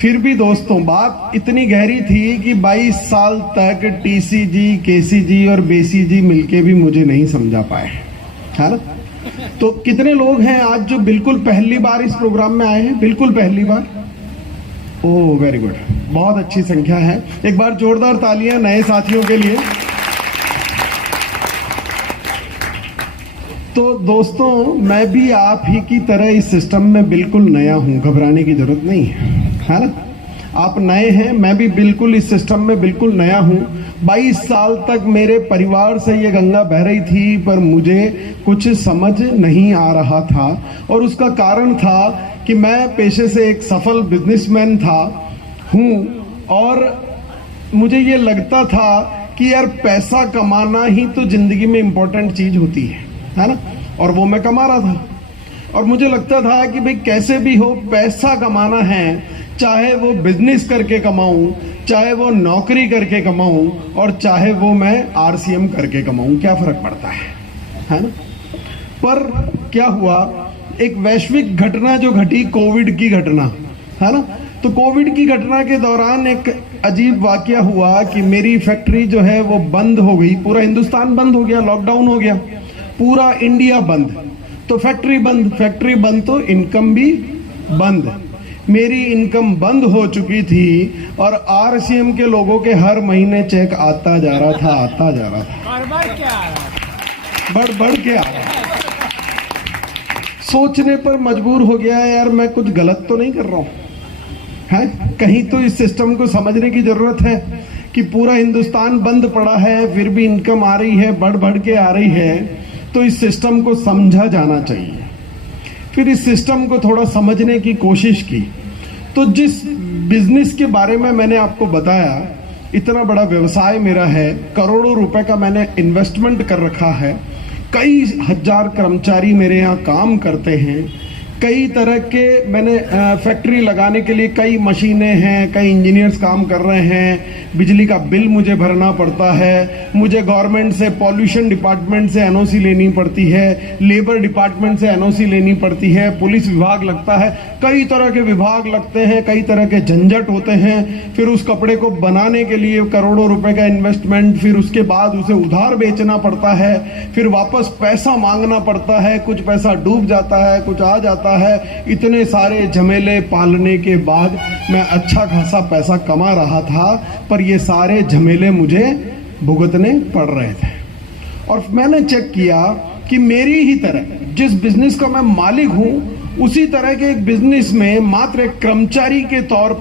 फिर भी दोस्तों बात इतनी गहरी थी कि 22 साल तक टीसीजी, केसीजी और बेसीजी मिलके भी मुझे नहीं समझा पाए, है ना। तो कितने लोग हैं आज जो बिल्कुल पहली बार इस प्रोग्राम में आए हैं? बिल्कुल पहली बार। ओह वेरी गुड, बहुत अच्छी संख्या है। एक बार जोरदार तालियां नए साथियों के लिए। तो दोस्तों मैं भी आप ही की तरह इस सिस्टम में बिल्कुल नया हूं, घबराने की जरूरत नहीं है ना। आप नए हैं, मैं भी बिल्कुल इस सिस्टम में बिल्कुल नया हूं। 22 साल तक मेरे परिवार से ये गंगा बह रही थी, पर मुझे कुछ समझ नहीं आ रहा था। और उसका कारण था कि मैं पेशे से एक सफल बिजनेसमैन हूं और मुझे ये लगता था कि यार पैसा कमाना ही तो जिंदगी में इम्पोर्टेंट चीज होती है ना। और वो मैं कमा रहा था और मुझे लगता था कि भाई कैसे भी हो पैसा कमाना है, चाहे वो बिजनेस करके कमाऊं, चाहे वो नौकरी करके कमाऊं और चाहे वो मैं आरसीएम करके कमाऊं, क्या फर्क पड़ता है ना। पर क्या हुआ, एक वैश्विक घटना जो घटी, कोविड की घटना, है ना। तो कोविड की घटना के दौरान एक अजीब वाकया हुआ कि मेरी फैक्ट्री जो है वो बंद हो गई। पूरा हिंदुस्तान बंद हो गया, लॉकडाउन हो गया, पूरा इंडिया बंद। तो फैक्ट्री बंद तो इनकम भी बंद। मेरी इनकम बंद हो चुकी थी और आरसीएम के लोगों के हर महीने चेक आता जा रहा था, बढ़ के आ रहा था। सोचने पर मजबूर हो गया यार मैं कुछ गलत तो नहीं कर रहा हूं, है कहीं तो इस सिस्टम को समझने की जरूरत है कि पूरा हिंदुस्तान बंद पड़ा है फिर भी इनकम आ रही है, बढ़ के आ रही है। तो इस सिस्टम को समझा जाना चाहिए। फिर इस सिस्टम को थोड़ा समझने की कोशिश की। तो जिस बिजनेस के बारे में मैंने आपको बताया, इतना बड़ा व्यवसाय मेरा है, करोड़ों रुपए का मैंने इन्वेस्टमेंट कर रखा है, कई हजार कर्मचारी मेरे यहाँ काम करते हैं, कई तरह के मैंने फैक्ट्री लगाने के लिए कई मशीनें हैं, कई इंजीनियर्स काम कर रहे हैं, बिजली का बिल मुझे भरना पड़ता है, मुझे गवर्नमेंट से पॉल्यूशन डिपार्टमेंट से एनओसी लेनी पड़ती है, लेबर डिपार्टमेंट से एनओसी लेनी पड़ती है, पुलिस विभाग लगता है, कई तरह के विभाग लगते हैं, कई तरह के झंझट होते हैं। फिर उस कपड़े को बनाने के लिए करोड़ों रुपए का इन्वेस्टमेंट, फिर उसके बाद उसे उधार बेचना पड़ता है, फिर वापस पैसा मांगना पड़ता है, कुछ पैसा डूब जाता है, कुछ आ जाता है। इतने सारे झमेले पालने के बाद मैं अच्छा खासा पैसा कमा रहा था, पर ये सारे झमेले मुझे भुगतने पड़ रहे थे। और मैंने चेक किया कि मेरी ही तरह जिस बिजनेस का मैं मालिक हूं, उसी तरह के एक बिजनेस में मात्र एक कर्मचारी के तौर पर